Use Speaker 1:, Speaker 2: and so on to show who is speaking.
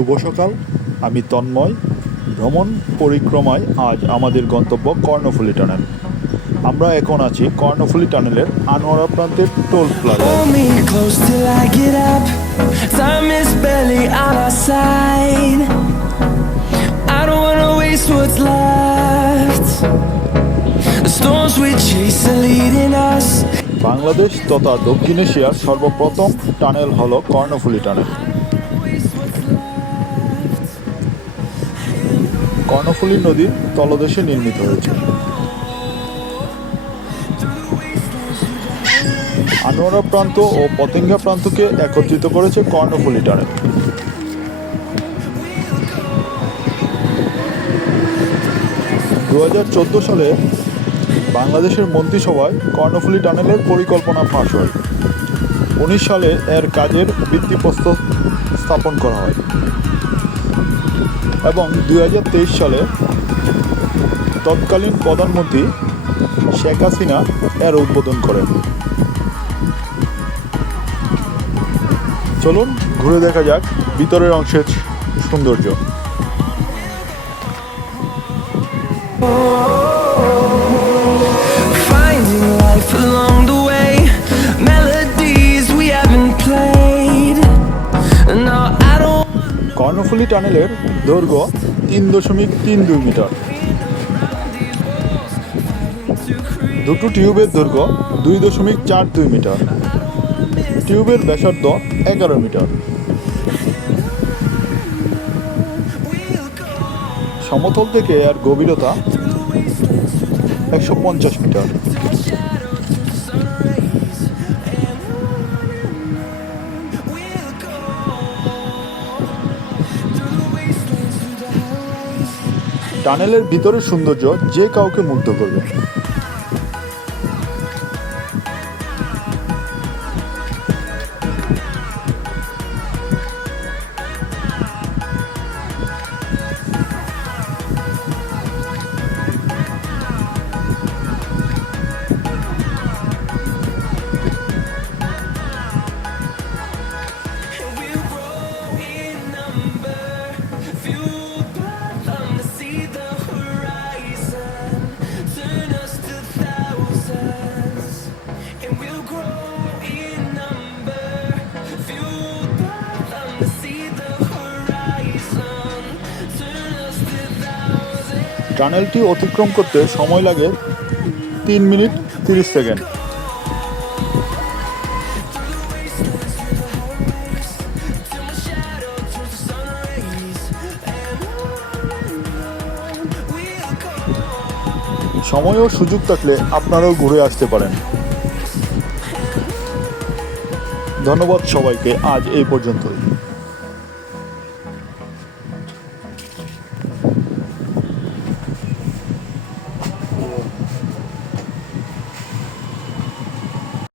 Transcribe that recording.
Speaker 1: শুভ সকাল। আমি তন্ময়। ভ্রমণ পরিক্রমায় আজ আমাদের গন্তব্য কর্ণফুলি টানেল। আমরা এখন আছি কর্ণফুলি টানেলের আনোয়ারা প্রান্তের টোল প্লাজা. বাংলাদেশ তথা দক্ষিণ এশিয়ার সর্বপ্রথম টানেল হলো কর্ণফুলি টানেল। কর্ণফুলি নদীর তলদেশে নির্মিত হয়েছে। আনোয়ারা প্রান্ত ও পতেঙ্গা প্রান্তকে একত্রিত করেছে কর্ণফুলি টানেল দু হাজার চোদ্দ সালে বাংলাদেশের মন্ত্রিসভায় কর্ণফুলী টানেলের পরিকল্পনা ফাঁস হয়। উনিশ সালে এর কাজের ভিত্তিপ্রস্তর স্থাপন করা হয়। এবং দুই হাজার তেইশ সালে তৎকালীন প্রধানমন্ত্রী শেখ হাসিনা এর উদ্বোধন করেন। চলুন ঘুরে দেখা যাক ভিতরের অংশের সৌন্দর্য। কর্ণফুলী টানেলের দৈর্ঘ্য তিন দশমিক তিন দুই মিটার। দুটো টিউবের দৈর্ঘ্য দুই দশমিক চার দুই মিটার। টিউবের ব্যাসার্ধ এগারো মিটার। সমতল থেকে এর গভীরতা একশো পঞ্চাশ মিটার। টানেলের ভিতরের সৌন্দর্য যে কাউকে মুগ্ধ করবে। টানেলটি অতিক্রম করতে সময় লাগে তিন মিনিট তিরিশ সেকেন্ড. সময় ও সুযোগ থাকলে আপনারাও ঘুরে আসতে পারেন ধন্যবাদ সবাইকে, আজ এই পর্যন্তই